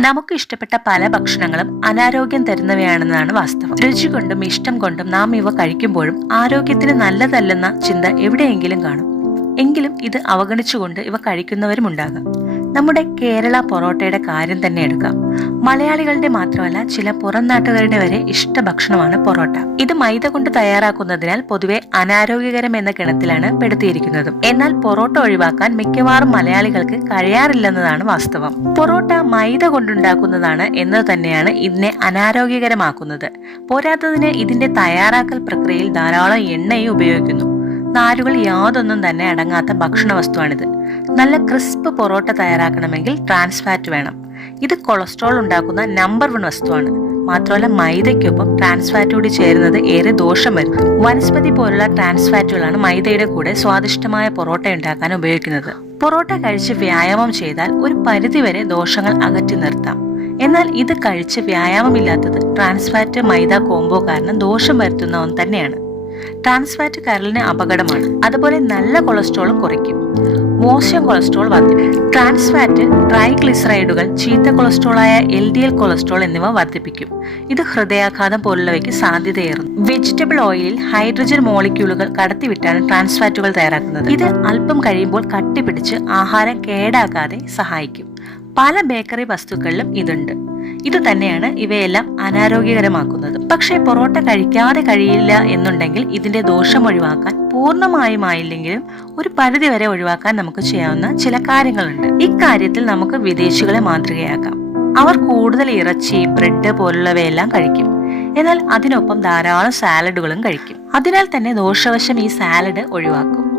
നമുക്ക് ഇഷ്ടപ്പെട്ട പല ഭക്ഷണങ്ങളും അനാരോഗ്യം തരുന്നവയാണെന്നാണ് വാസ്തവം. രുചി കൊണ്ടും ഇഷ്ടം കൊണ്ടും നാം ഇവ കഴിക്കുമ്പോഴും ആരോഗ്യത്തിന് നല്ലതല്ലെന്ന ചിന്ത എവിടെയെങ്കിലും കാണും. എങ്കിലും ഇത് അവഗണിച്ചുകൊണ്ട് ഇവ കഴിക്കുന്നവരും ഉണ്ടാകാം നമ്മുടെ കേരള പൊറോട്ടയുടെ കാര്യം തന്നെ എടുക്കാം. മലയാളികളുടെ മാത്രമല്ല ചില പുറം നാട്ടുകാരുടെ വരെ ഇഷ്ട ഭക്ഷണമാണ് പൊറോട്ട. ഇത് മൈദ കൊണ്ട് തയ്യാറാക്കുന്നതിനാൽ പൊതുവെ അനാരോഗ്യകരം എന്ന കിണത്തിലാണ് പെടുത്തിയിരിക്കുന്നതും. എന്നാൽ പൊറോട്ട ഒഴിവാക്കാൻ മിക്കവാറും മലയാളികൾക്ക് കഴിയാറില്ലെന്നതാണ് വാസ്തവം. പൊറോട്ട മൈദ കൊണ്ടുണ്ടാക്കുന്നതാണ് എന്നത് തന്നെയാണ് ഇതിനെ അനാരോഗ്യകരമാക്കുന്നത്. പോരാത്തതിന് ഇതിന്റെ തയ്യാറാക്കൽ പ്രക്രിയയിൽ ധാരാളം എണ്ണയും ഉപയോഗിക്കുന്നു. നാരുകൾ യാതൊന്നും തന്നെ അടങ്ങാത്ത ഭക്ഷണ വസ്തുവാണിത് നല്ല ക്രിസ്പ് പൊറോട്ട തയ്യാറാക്കണമെങ്കിൽ ട്രാൻസ്ഫാറ്റ് വേണം. ഇത് കൊളസ്ട്രോൾ ഉണ്ടാക്കുന്ന നമ്പർ വൺ വസ്തുവാണ്. മാത്രമല്ല മൈദയ്ക്കൊപ്പം ട്രാൻസ് ഫാറ്റ് കൂടി ചേരുന്നത് ഏറെ ദോഷം വരും. വനസ്പതി പോലുള്ള ട്രാൻസ് ഫാറ്റുകളാണ് മൈദയുടെ കൂടെ സ്വാദിഷ്ടമായ പൊറോട്ട ഉണ്ടാക്കാൻ ഉപയോഗിക്കുന്നത്. പൊറോട്ട കഴിച്ച് വ്യായാമം ചെയ്താൽ ഒരു പരിധിവരെ ദോഷങ്ങൾ അകറ്റി നിർത്താം. എന്നാൽ ഇത് കഴിച്ച് വ്യായാമമില്ലാത്തത് ട്രാൻസ് ഫാറ്റ് മൈദ കോംബോ കാരണം ദോഷം വരുത്തുന്ന ഒന്ന് തന്നെയാണ്. ട്രാൻസ് ഫാറ്റ് കരളിന് അപകടമാണ്. അതുപോലെ നല്ല കൊളസ്ട്രോളും കുറയ്ക്കും. മോശം കൊളസ്ട്രോൾ വർദ്ധിപ്പിക്കും ട്രാൻസ് ഫാറ്റ് ട്രൈഗ്ലിസറൈഡുകൾ ചീത്ത കൊളസ്ട്രോളായ എൽ ഡി എൽ കൊളസ്ട്രോൾ എന്നിവ വർദ്ധിപ്പിക്കും. ഇത് ഹൃദയാഘാതം പോലുള്ളവയ്ക്ക് സാധ്യതയേറുന്നു. വെജിറ്റബിൾ ഓയിലിൽ ഹൈഡ്രജൻ മോളിക്യൂളുകൾ കടത്തിവിട്ടാണ് ട്രാൻസ് ഫാറ്റുകൾ തയ്യാറാക്കുന്നത്. ഇത് അല്പം കഴിയുമ്പോൾ കട്ടിപിടിച്ച് ആഹാരം കേടാക്കാതെ സഹായിക്കും. പല ബേക്കറി വസ്തുക്കളിലും ഇതുണ്ട്. ഇത് തന്നെയാണ് ഇവയെല്ലാം അനാരോഗ്യകരമാക്കുന്നത്. പക്ഷേ പൊറോട്ട കഴിക്കാതെ കഴിയില്ല എന്നുണ്ടെങ്കിൽ ഇതിന്റെ ദോഷം ഒഴിവാക്കാൻ പൂർണമായും ആയില്ലെങ്കിലും ഒരു പരിധി വരെ ഒഴിവാക്കാൻ നമുക്ക് ചെയ്യാവുന്ന ചില കാര്യങ്ങളുണ്ട്. ഇക്കാര്യത്തിൽ നമുക്ക് വിദേശികളെ മാതൃകയാക്കാം. അവർ കൂടുതൽ ഇറച്ചി ബ്രെഡ് പോലുള്ളവയെല്ലാം കഴിക്കും. എന്നാൽ അതിനൊപ്പം ധാരാളം സാലഡുകളും കഴിക്കും. അതിനാൽ തന്നെ ദോഷവശം ഈ സാലഡ് ഒഴിവാക്കും.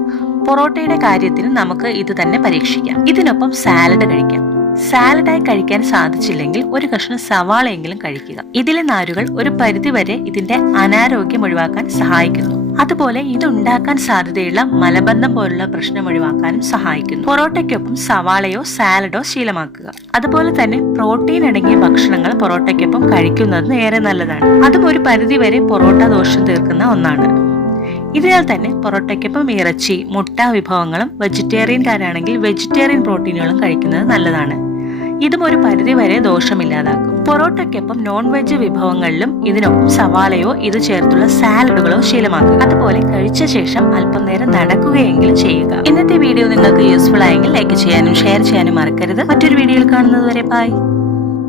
പൊറോട്ടയുടെ കാര്യത്തിന് നമുക്ക് ഇത് തന്നെ പരീക്ഷിക്കാം. ഇതിനൊപ്പം സാലഡ് കഴിക്കാം. സാലഡായി കഴിക്കാൻ സാധിച്ചില്ലെങ്കിൽ ഒരു കഷ്ണം സവാളയെങ്കിലും കഴിക്കുക. ഇതിലെ നാരുകൾ ഒരു പരിധിവരെ ഇതിന്റെ അനാരോഗ്യം ഒഴിവാക്കാൻ സഹായിക്കുന്നു. അതുപോലെ ഇത് ഉണ്ടാക്കാൻ സാധ്യതയുള്ള മലബന്ധം പോലുള്ള പ്രശ്നം ഒഴിവാക്കാനും സഹായിക്കുന്നു. പൊറോട്ടയ്ക്കൊപ്പം സവാളയോ സാലഡോ ശീലമാക്കുക. അതുപോലെ തന്നെ പ്രോട്ടീൻ അടങ്ങിയ ഭക്ഷണങ്ങൾ പൊറോട്ടയ്ക്കൊപ്പം കഴിക്കുന്നത് ഏറെ നല്ലതാണ്. അതും ഒരു പരിധിവരെ പൊറോട്ട ദോഷം തീർക്കുന്ന ഒന്നാണ്. ഇതിനാൽ തന്നെ പൊറോട്ടയ്ക്കൊപ്പം ഇറച്ചി മുട്ട വിഭവങ്ങളും വെജിറ്റേറിയൻകാരാണെങ്കിൽ വെജിറ്റേറിയൻ പ്രോട്ടീനുകളും കഴിക്കുന്നത് നല്ലതാണ്. ഇതും ഒരു പരിധി വരെ ദോഷമില്ലാതാക്കും. പൊറോട്ടയ്ക്കൊപ്പം നോൺ വെജ് വിഭവങ്ങളിലും ഇതിനൊപ്പം സവാളയോ ഇത് ചേർത്തുള്ള സാലഡുകളോ ശീലമാക്കുക. അതുപോലെ കഴിച്ച ശേഷം അല്പം നേരം നടക്കുകയെങ്കിലും ചെയ്യുക. ഇന്നത്തെ വീഡിയോ നിങ്ങൾക്ക് യൂസ്ഫുൾ ആയെങ്കിൽ ലൈക്ക് ചെയ്യാനും ഷെയർ ചെയ്യാനും മറക്കരുത്. മറ്റൊരു വീഡിയോയിൽ കാണുന്നത് വരെ ബൈ